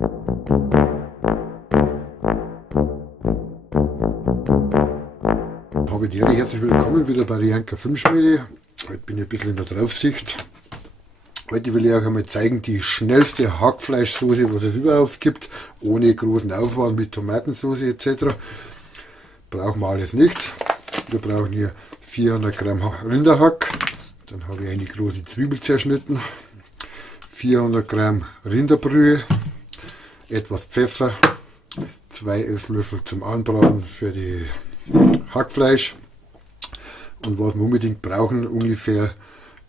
Habe die Ehre, herzlich willkommen wieder bei der Janka Filmschmiede. Heute bin ich ein bisschen in der Draufsicht. Heute will ich euch einmal zeigen, die schnellste Hackfleischsoße, was es überhaupt gibt, ohne großen Aufwand mit Tomatensauce etc. Brauchen wir alles nicht. Wir brauchen hier 400 Gramm Rinderhack, dann habe ich eine große Zwiebel zerschnitten, 400 Gramm Rinderbrühe, etwas Pfeffer, 2 Esslöffel zum Anbraten für die Hackfleisch und was wir unbedingt brauchen, ungefähr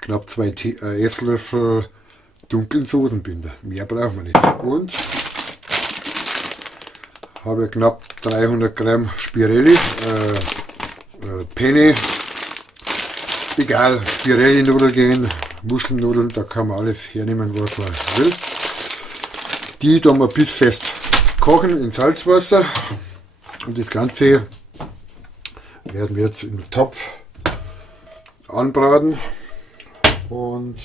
knapp 2 Esslöffel dunklen Soßenbinder. Mehr brauchen wir nicht. Und habe knapp 300 Gramm Spirelli, Penne, egal, Spirelli-Nudeln gehen, Muschelnudeln, da kann man alles hernehmen, was man will. Die tun wir bissfest kochen in Salzwasser und das Ganze werden wir jetzt im Topf anbraten. Und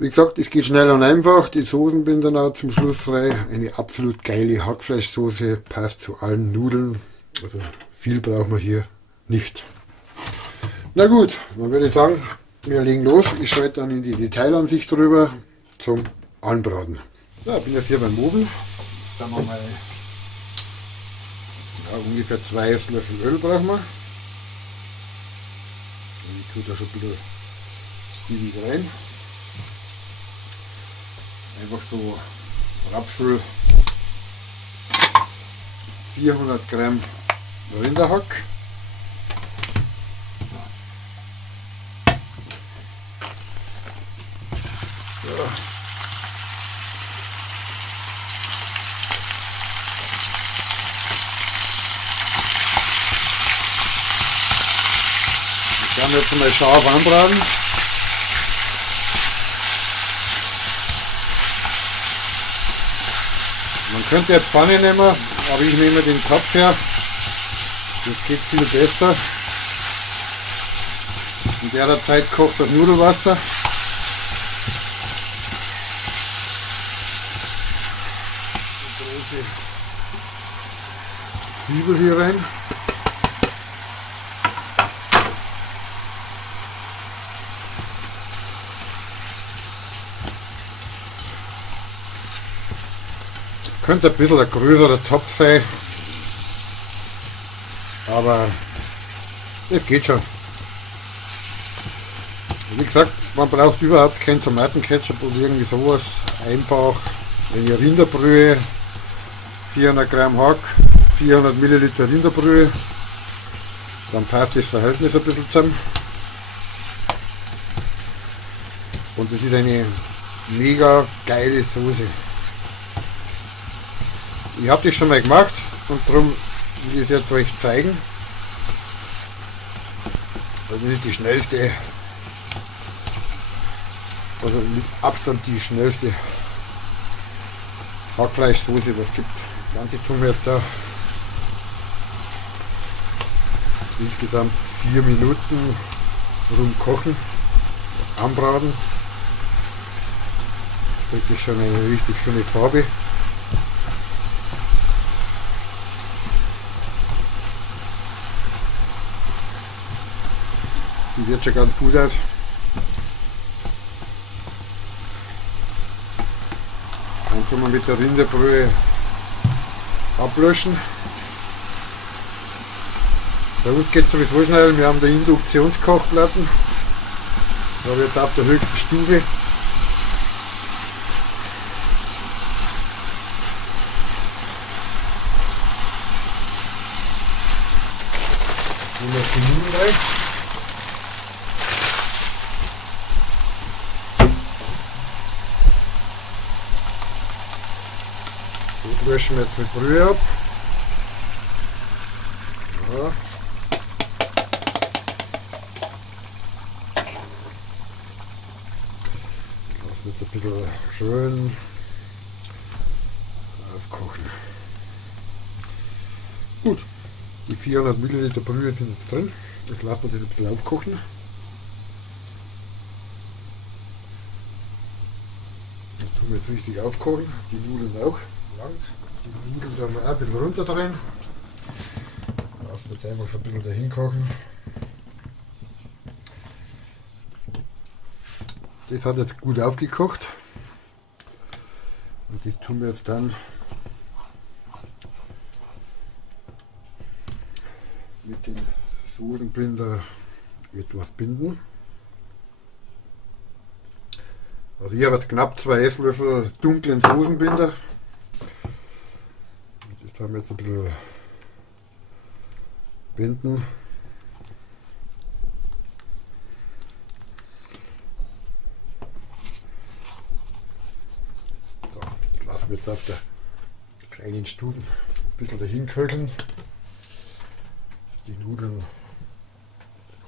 wie gesagt, es geht schnell und einfach. Die Soßen bin dann auch zum Schluss frei. Eine absolut geile Hackfleischsoße, passt zu allen Nudeln. Also viel brauchen wir hier nicht. Na gut, dann würde ich sagen, wir legen los. Ich schalte dann in die Detailansicht rüber zum Anbraten. Ja, ich bin jetzt hier beim Ofen. Dann haben wir ungefähr 2 Esslöffel Öl brauchen wir. Ich tue da schon ein bisschen Zwiebel rein. Einfach so Rapsel, 400 Gramm Rinderhack, so. Das werden wir jetzt mal scharf anbraten. Man könnte jetzt Pfanne nehmen, aber ich nehme den Topf her. Das geht viel besser. In der Zeit kocht das Nudelwasser. Eine große Zwiebel hier rein. Könnte ein bisschen ein größerer Topf sein, aber das geht schon. Wie gesagt, man braucht überhaupt kein Tomatenketchup oder irgendwie sowas. Einfach eine Rinderbrühe, 400 Gramm Hack, 400 Milliliter Rinderbrühe, dann passt das Verhältnis ein bisschen zusammen. Und das ist eine mega geile Soße. Ich habe das schon mal gemacht und darum will ich es jetzt euch zeigen. Das ist die schnellste, also mit Abstand die schnellste Hackfleischsoße, was es gibt. Das Ganze tun wir jetzt da insgesamt 4 Minuten rum kochen, anbraten. Das kriegt schon eine richtig schöne Farbe. Die sieht schon ganz gut aus. Dann können wir mit der Rinderbrühe ablöschen. Bei uns geht es sowieso schnell, wir haben da Induktionskochplatten. Da wird auf der höchsten Stufe. Und noch die Nudeln rein. Löschen wir jetzt mit Brühe ab. Ja. Lassen wir jetzt ein bisschen schön aufkochen. Gut, die 400 Milliliter Brühe sind jetzt drin. Jetzt lassen wir das ein bisschen aufkochen. Jetzt tun tun wir jetzt richtig aufkochen, die Nudeln auch. Die Nudeln werden wir auch ein bisschen runterdrehen. Lassen wir jetzt einfach so ein bisschen dahin kochen. Das hat jetzt gut aufgekocht. Und das tun wir jetzt dann mit dem Soßenbinder etwas binden. Also ich habe jetzt knapp 2 Esslöffel dunklen Soßenbinder. Das haben wir jetzt ein bisschen binden. So, das lassen wir jetzt auf der kleinen Stufe ein bisschen dahin köcheln. Die Nudeln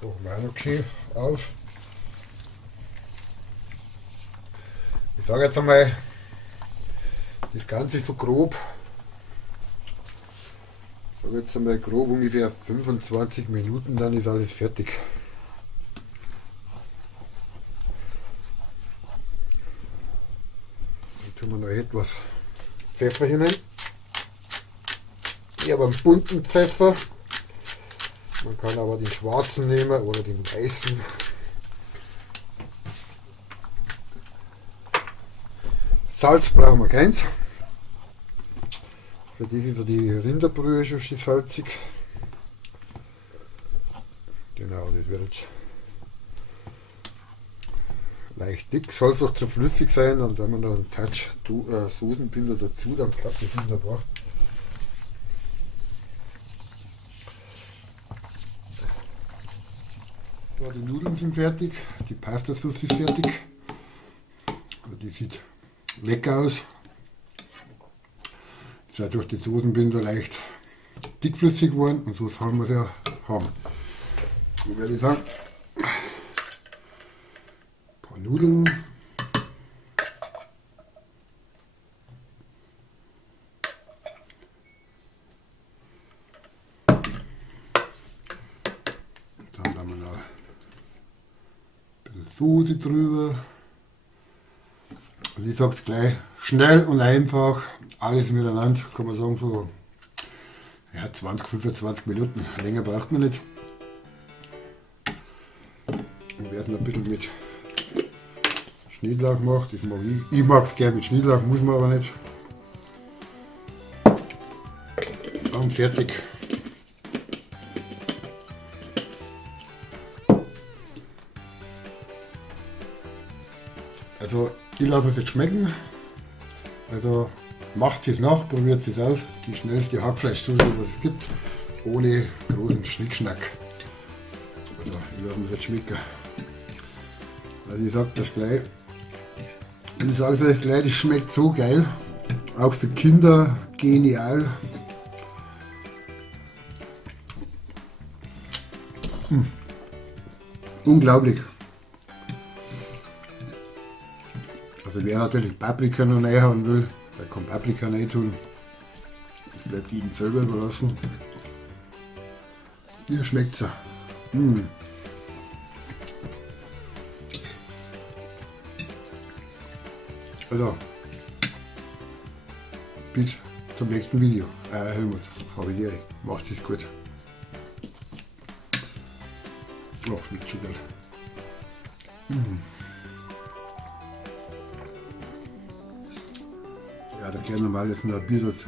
kochen wir auch noch schön auf. Ich sage jetzt einmal, das Ganze so grob, ich sage jetzt einmal grob ungefähr 25 Minuten, dann ist alles fertig. Dann tun wir noch etwas Pfeffer hinein. Ich habe einen bunten Pfeffer, man kann aber den schwarzen nehmen oder den weißen. Salz brauchen wir keins. Für das ist ja die Rinderbrühe schon salzig. Genau, das wird jetzt leicht dick. Soll es auch zu flüssig sein und wenn man noch einen Touch Soßenbinder dazu, dann klappt das wunderbar. So, die Nudeln sind fertig, die Pastasauce ist fertig. Die sieht lecker aus. Ist ja durch die Soßenbinder leicht dickflüssig geworden und so sollen wir es ja haben. So werde ich sagen, ein paar Nudeln. Dann haben wir noch ein bisschen Soße drüber. Also ich sage es gleich, schnell und einfach, alles miteinander, kann man sagen, so ja, 20, 25 Minuten, länger braucht man nicht. Und wer es noch ein bisschen mit Schnittlauch macht, das mag ich. Ich mag es gerne mit Schnittlauch, muss man aber nicht. Und fertig. Also ich lasse es jetzt schmecken. Also macht es nach, probiert es aus. Die schnellste Hackfleischsoße, was es gibt, ohne großen Schnickschnack. Also ich lasse es jetzt schmecken. Also ich sage das gleich. Und ich sage es euch gleich, das schmeckt so geil. Auch für Kinder genial. Unglaublich. Also wer natürlich Paprika noch reinhauen will, der kann Paprika rein tun. Das bleibt Ihnen selber überlassen. Hier schmeckt es. Also, bis zum nächsten Video. Helmut, habe ich dir. Macht es gut. Oh, schmeckt schon geil. Ja, da gerne mal jetzt noch ein Bier dazu.